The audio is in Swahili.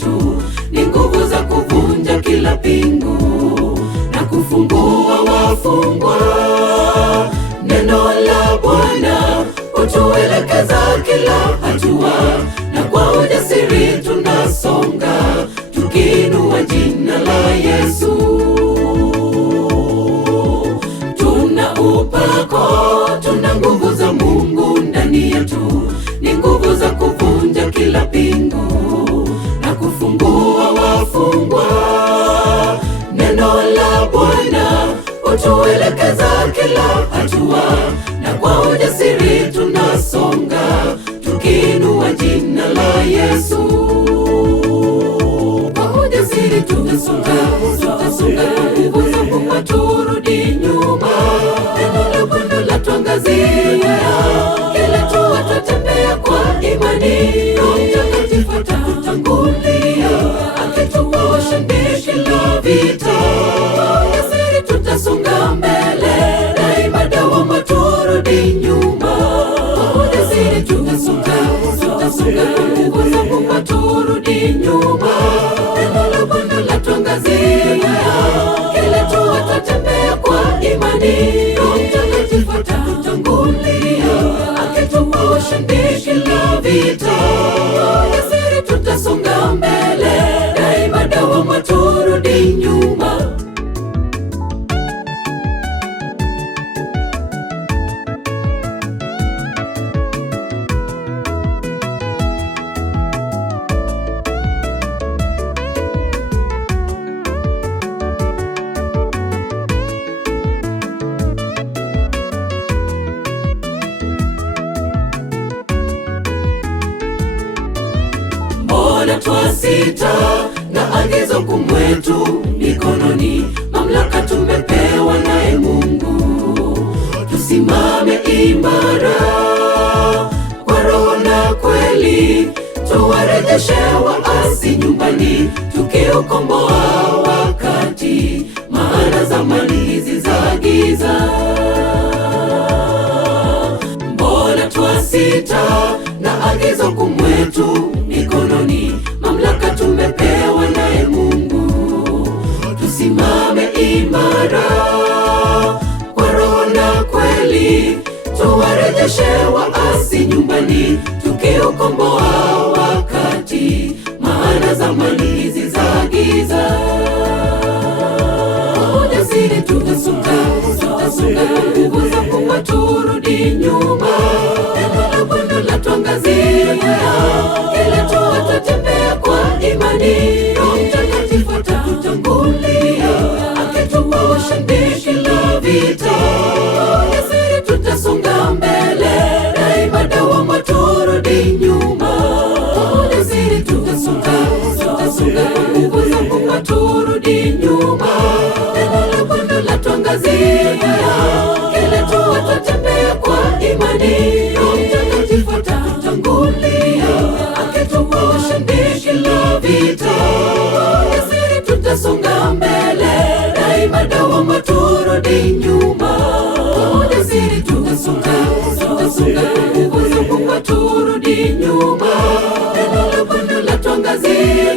yetu ni nguvu za kuvunja kila pingu na kufungua wafungwa. Neno la Bwana hutuelekeza kila hatua, na kwa ujasiri tunasonga tukiinua jina la Yesu. Tuna upako, tuna nguvu za Mungu ndani yetu, ni nguvu za kuvunja kila pingu na kufungua wafungwa. Neno la Bwana hutuelekeza kila hatua, na kwa ujasiri tunasonga tukiinua jina la Yesu. Kwa ujasiri tunasonga, tutasonga kwa nguvu za Mungu, turudi nyuma. Neno la Bwana latuangazia kila hatua, tutembea kwa imani. Roho Mtakatifu atatutangulia, akitupa ushindi kila vita. Kwa ujasiri tutasonga mbele, daima dawama turudi nyuma. Kwa ujasiri tutasonga, tutasonga kwa nguvu za Mungu, turudi nyuma. Neno la Bwana latuangazia kila hatua, tutembea kwa imani. Roho Mtakatifu atatutangulia, akitupa ushindi kila vita. Kwa ujasiri tutasonga mbele, daima dawama turudi nyuma. Mbona twasita na agizo kumwetu mikononi? Mamlaka tumepewa naye Mungu, tusimame imara kwa roho na kweli, tuwarejeshe waasi nyumbani, tukiukomboa wakati, maana zamani hizi za giza. Mbona twasita na agizo kumwetu mikononi? Mamlaka tumepewa naye Mungu, tusimame imara kwa roho na kweli, tuwarejeshe waasi nyumbani, tukiukomboa wakati, maana zamani hizi za giza. Kwa ujasiri tutasonga, tutasonga kwa nguvu za Mungu, turudi nyuma. Neno la Bwana latuangazia kila hatua, tutembea kwa imani. Roho Mtakatifu atatutangulia, akitupa ushindi kila vita. Kwa ujasiri tutasonga mbele, daima dawama turudi nyuma. Kwa ujasiri tutasonga, tutasonga kwa nguvu za Mungu, turudi nyuma. Neno la Bwana latuangazia kila hatua, tutembea kwa imani. Roho Mtakatifu atatutangulia, akitupa ushindi kila vita. Kwa ujasiri tutasonga mbele, daima dawama turudi nyuma. Kwa ujasiri tutasonga, tutasonga kwa nguvu za Mungu, turudi nyuma. Neno la Bwana latuangazia